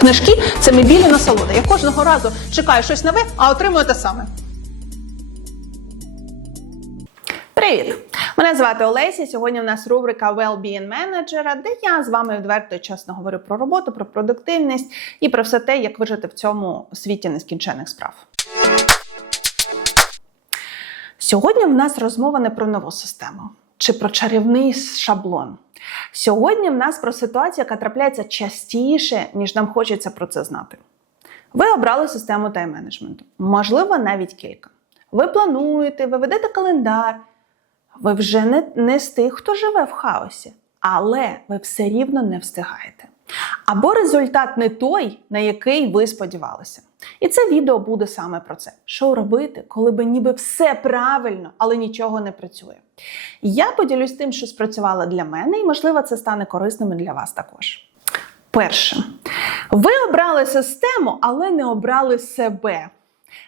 Книжки це мебільна насолода. Я кожного разу чекаю щось нове, а отримую те саме. Привіт! Мене звати Олеся. Сьогодні у нас рубрика Well-being Manager, де я з вами відверто і чесно говорю про роботу, про продуктивність і про все те, як вижити в цьому світі нескінчених справ. Сьогодні в нас розмова не про нову систему чи про чарівний шаблон. Сьогодні в нас про ситуацію, яка трапляється частіше, ніж нам хочеться про це знати. Ви обрали систему тайм-менеджменту, можливо, навіть кілька. Ви плануєте, ви ведете календар. Ви вже не, не з тих, хто живе в хаосі, але ви все рівно не встигаєте. Або результат не той, на який ви сподівалися. І це відео буде саме про це: що робити, коли би ніби все правильно, але нічого не працює. Я поділюсь тим, що спрацювало для мене, і можливо це стане корисним і для вас також. Перше, ви обрали систему, але не обрали себе.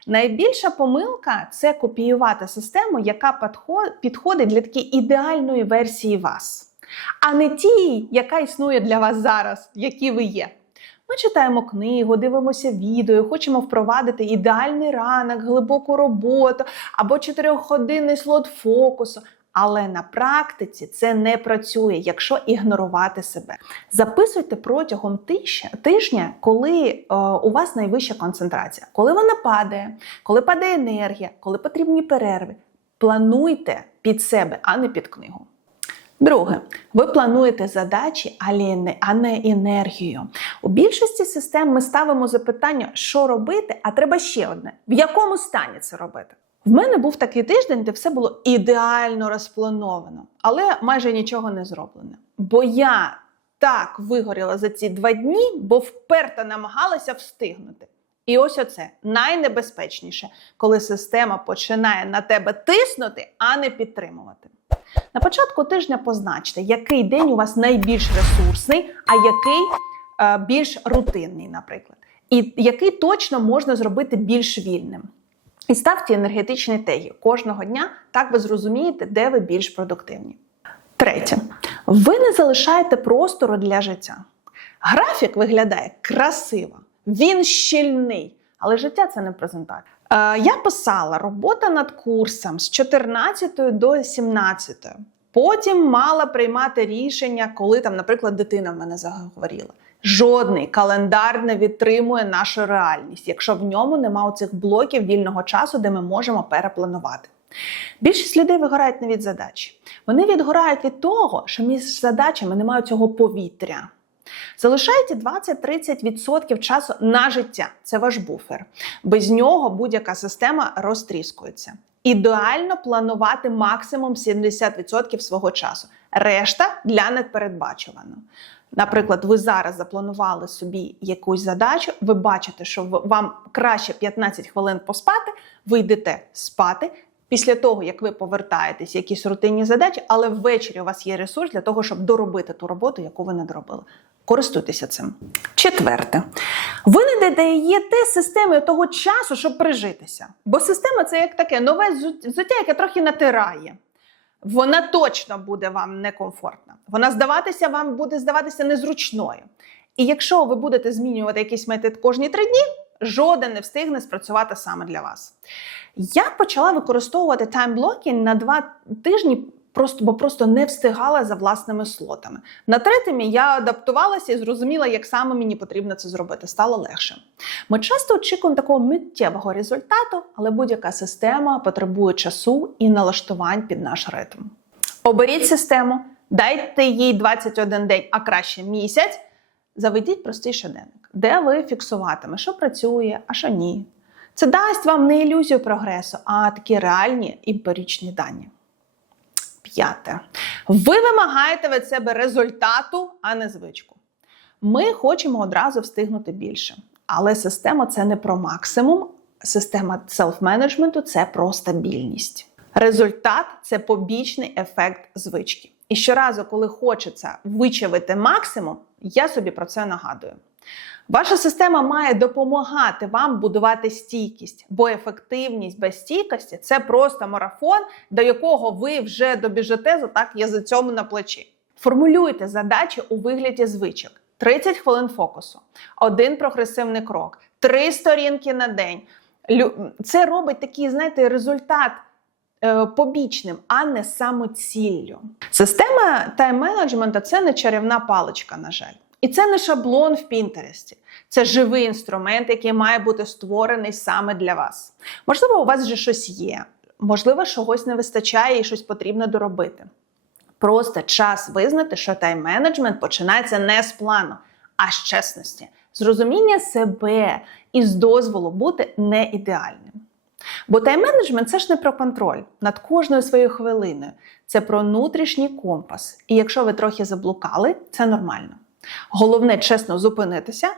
Найбільша помилка це копіювати систему, яка підходить для такої ідеальної версії вас, а не тій, яка існує для вас зараз, які ви є. Ми читаємо книгу, дивимося відео, хочемо впровадити ідеальний ранок, глибоку роботу або чотирьохгодинний слот фокусу. Але на практиці це не працює, якщо ігнорувати себе. Записуйте протягом тижня, коли е, у вас найвища концентрація, коли вона падає, коли падає енергія, коли потрібні перерви. Плануйте під себе, а не під книгу. Друге, ви плануєте задачі, а не енергію. У більшості систем ми ставимо запитання, що робити, а треба ще одне: в якому стані це робити? В мене був такий тиждень, де все було ідеально розплановано, але майже нічого не зроблено. Бо я так вигоріла за ці два дні, бо вперто намагалася встигнути. І ось оце найнебезпечніше, коли система починає на тебе тиснути, а не підтримувати. На початку тижня позначте, який день у вас найбільш ресурсний, а який е, більш рутинний, наприклад, і який точно можна зробити більш вільним. І ставте енергетичні теги кожного дня, так ви зрозумієте, де ви більш продуктивні. Третє, ви не залишаєте простору для життя. Графік виглядає красиво, він щільний, але життя це не презентація. Е, я писала робота над курсом з 14 до 17. Потім мала приймати рішення, коли там, наприклад, дитина в мене заговорила. Жодний календар не відтримує нашу реальність, якщо в ньому нема цих блоків вільного часу, де ми можемо перепланувати. Більшість людей вигорають не від задачі. Вони відгорають від того, що між задачами немає цього повітря. Залишайте 20-30% часу на життя. Це ваш буфер. Без нього будь-яка система розтріскується. Ідеально планувати максимум 70% свого часу. Решта для непередбачуваного. Наприклад, ви зараз запланували собі якусь задачу, ви бачите, що вам краще 15 хвилин поспати, ви йдете спати. Після того, як ви повертаєтесь, якісь рутинні задачі, але ввечері у вас є ресурс для того, щоб доробити ту роботу, яку ви не доробили. Користуйтеся цим. Четверте, ви не додаєте системі того часу, щоб прижитися. Бо система це як таке нове взут- взуття, яке трохи натирає. Вона точно буде вам некомфортна. Вона здаватися вам буде здаватися незручною. І якщо ви будете змінювати якийсь метод кожні три дні, жоден не встигне спрацювати саме для вас. Я почала використовувати таймблокінг на два тижні просто, бо просто не встигала за власними слотами. На третьому я адаптувалася і зрозуміла, як саме мені потрібно це зробити. Стало легше. Ми часто очікуємо такого миттєвого результату, але будь-яка система потребує часу і налаштувань під наш ритм. Оберіть систему, дайте їй 21 день, а краще місяць. Заведіть простий щоденник, де ви фіксуватиме, що працює, а що ні. Це дасть вам не ілюзію прогресу, а такі реальні емпіричні дані. П'яте. Ви вимагаєте від себе результату, а не звичку. Ми хочемо одразу встигнути більше. Але система це не про максимум. Система селф-менеджменту це про стабільність. Результат це побічний ефект звички. І щоразу, коли хочеться вичавити максимум, я собі про це нагадую. Ваша система має допомагати вам будувати стійкість, бо ефективність без стійкості це просто марафон, до якого ви вже добіжите за так язицьом на плечі. Формулюйте задачі у вигляді звичок: 30 хвилин фокусу, один прогресивний крок, три сторінки на день. Це робить такий, знаєте, результат е, побічним, а не самоціллю. Система тайм-менеджменту це не чарівна паличка, на жаль. І це не шаблон в Пінтересті. Це живий інструмент, який має бути створений саме для вас. Можливо, у вас вже щось є, можливо, чогось не вистачає і щось потрібно доробити. Просто час визнати, що тайм-менеджмент починається не з плану, а з чесності, з розуміння себе і з дозволу бути не ідеальним. Бо тайм-менеджмент це ж не про контроль над кожною своєю хвилиною, це про внутрішній компас. І якщо ви трохи заблукали, це нормально. Головне чесно зупинитися,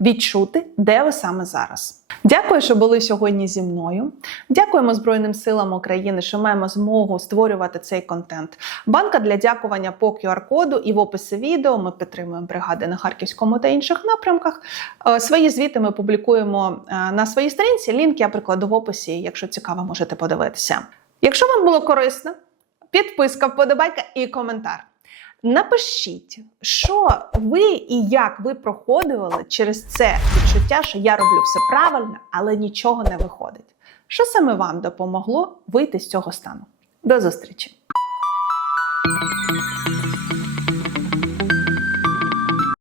відчути, де ви саме зараз. Дякую, що були сьогодні зі мною. Дякуємо Збройним силам України, що маємо змогу створювати цей контент. Банка для дякування по QR-коду і в описі відео ми підтримуємо бригади на Харківському та інших напрямках. Е, Свої звіти ми публікуємо е, на своїй сторінці. Лінк я прикладу в описі. Якщо цікаво, можете подивитися. Якщо вам було корисно, підписка, вподобайка і коментар. Напишіть, що ви і як ви проходили через це відчуття, що я роблю все правильно, але нічого не виходить. Що саме вам допомогло вийти з цього стану? До зустрічі!